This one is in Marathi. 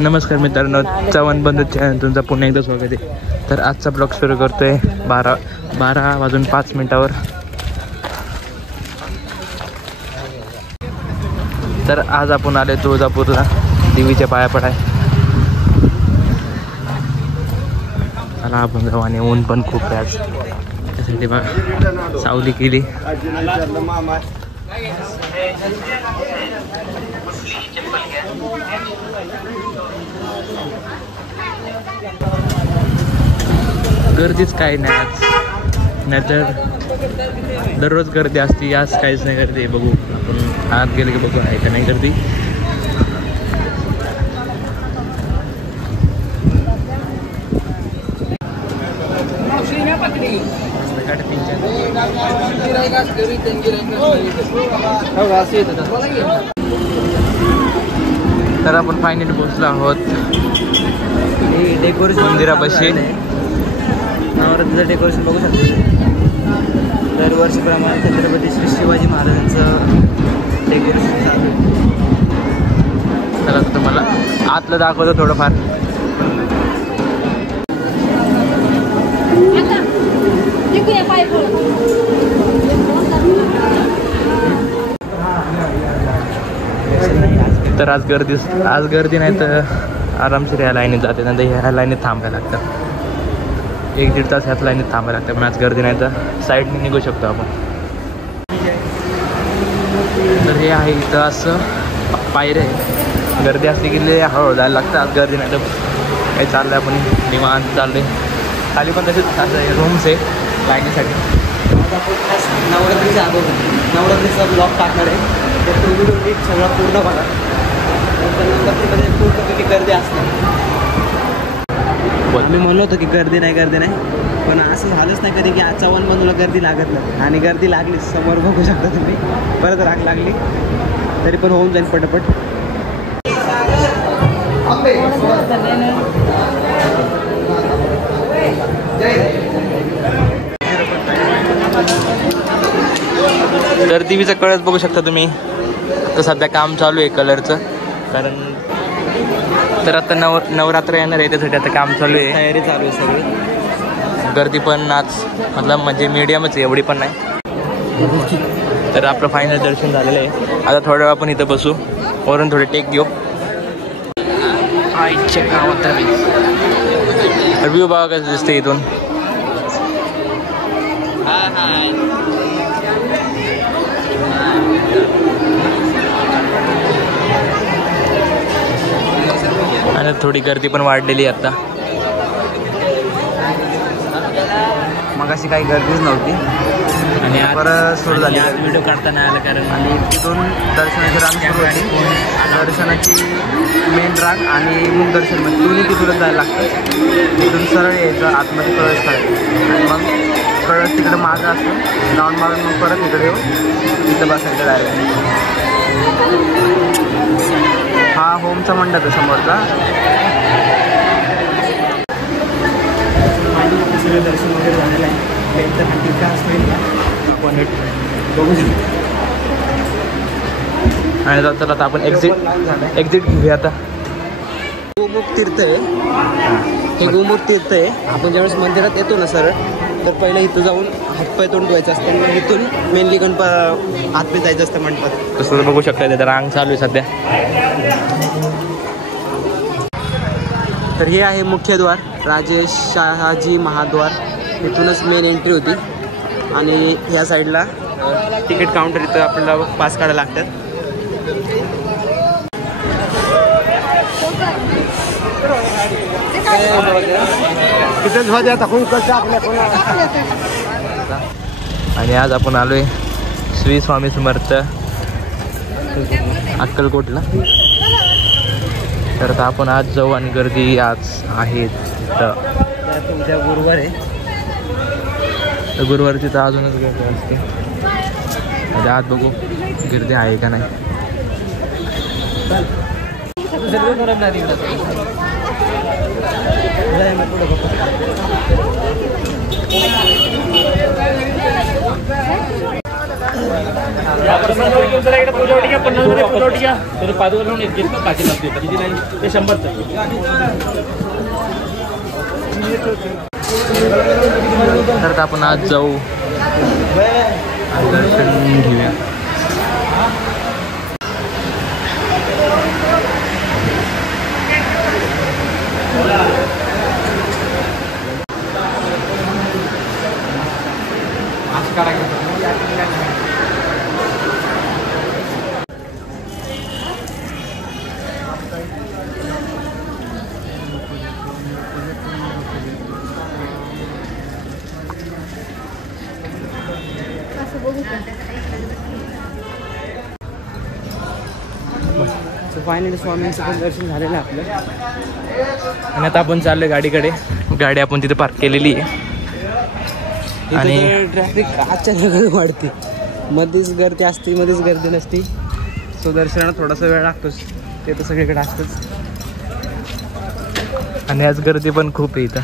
नमस्कार मित्रांनो, चव्हाण बंधू चॅनल तुमचं पुन्हा एकदा स्वागत आहे. तर आजचा ब्लॉग सुरू करतोय 12:05 तर आज आपण आले तुळजापूरला देवीच्या पाया पडाय. चला आपण जाऊ. आणि ऊन पण खूप आहे आज, त्यासाठी बघा सावली केली. गर्दीच काही नाही आज, नाहीतर दररोज गर्दी असते. आज काहीच नाही गर्दी. बघू आपण आत गेले की बघू आहे का नाही गर्दी. तर आपण फायनली पोहोचलो आहोत डेकोरेशन मंदिरापाशी. नवरात्रीचं डेकोरेशन बघू शकतो. दरवर्षीप्रमाणे छत्रपती श्री शिवाजी महाराजांचं डेकोरेशन चालू आहे. तर आता तुम्हाला आतलं दाखवतो थोडंफार. तर आज गर्दी नाही तर आरामशीर ह्या लाईनीत जाते, नंतर ह्या लाईनीत थांबायला लागतं. 1-1.5 तास ह्याच लाईनीत थांबायला लागतं. पण आज गर्दी नाही तर साईडने निघू शकतो आपण. तर हे आहे इथं असं पायऱ्या आहे. गर्दी असली की हळूहळू जायला लागतं. आज गर्दी नाही तर काही चाललं आहे, आपण निवांत चाललं आहे. खाली पण तसेच असं रूम्स आहे लाईनीसाठी. नवरात्रीच्या अगोदर नवरात्रीचा ब्लॉग टाकणार आहे. तर तुम्ही नीट सगळं पूर्ण बघा. नंतर पूर्ण किती गर्दी असणार. मी म्हणलो होतो की गर्दी नाही, पण असं झालंच नाही कधी की आज चव्हाण बंधूला गर्दी लागत नाही. आणि गर्दी लागली, समोर बघू शकता तुम्ही. परत राग लागली तरी पण होऊन जाईल पटापट. तर देवीचा कळस बघू शकता तुम्ही. तर सध्या काम चालू आहे कलरचं, कारण तर आता नवरात्र येणार आहे, त्यासाठी आता काम चालू आहे, तयारी चालू आहे सगळी. गर्दी पण आज म्हणजे मीडियमच आहे, एवढी पण नाही. तर आपलं फायनल दर्शन झालेलं आहे. आता थोड्या वेळ आपण इथं बसू, वरून थोडे टेक घेऊ. आईच्या गावात व्ह्यू बघा कसं दिसते इथून. आणि थोडी गर्दी पण वाढलेली आता. मग अशी काही गर्दीच नव्हती आणि परत सुरू झाली. आज व्हिडिओ काढता नाही आला कारण आणि तिथून दर्शनाची रांग सुरू झाली. दर्शनाची मेन रांग आणि मुख दर्शन म्हणजे दोन्ही तिथूनच जायला लागतं. तिथून सरळ यायचं, आतमध्ये कळस करायचं आणि मग कळस तिकडे मागं असतं, राऊंड मारून मग परत इकडे येऊन तिथं बसायचं डायरेक्ट. हा होमचा मंडप आहे समोरचा. सगळं दर्शन वगैरे झालेलं आहे. तर हा टीका असतील आपण बघू शकतो. आणि जाता आता आपण एक्झिट घेऊया आता. गोमुख तीर्थ आहे हे. गोमुख तीर्थ आहे. आपण ज्यावेळेस मंदिरात येतो ना सरळ, तर पहिलं इथं जाऊन हातपाय तोंड धुवायचं असतं. मग इथून मेनली हातपाय जायचं असतं मंडपात. तसं बघू शकता. तिथं रांग चालू आहे सध्या. तर हे आहे मुख्यद्वार, राजे शहाजी महाद्वार. इथूनच मेन एंट्री होती. आणि ह्या साईडला तिकीट काउंटर, इथं आपल्याला पास काढायला लागतात. आणि आज आपण आलोय श्री स्वामी समर्थ अक्कलकोटला. तर आता आपण आज जाऊ. आणि गर्दी आज आहे तुमच्या गुरुवार आहे. गुरुवारची तर अजूनच गर्दी असते. म्हणजे आज बघू गर्दी आहे का नाही. तर आपण आज जाऊ दर्शन घेऊया. फायनली स्वामींचं पण दर्शन झालेलं आहे आपलं. आणि आता आपण चाललोय गाडीकडे. गाडी आपण तिथे पार्क केलेली आहे आणि ट्रॅफिक अचानक वाढते. मध्येच गर्दी असते, मध्येच गर्दी नसते. सो दर्शनाला थोडासा वेळ लागतोच. ते तर सगळीकडे असतंच. आज गर्दी पण खूप आहे इथं.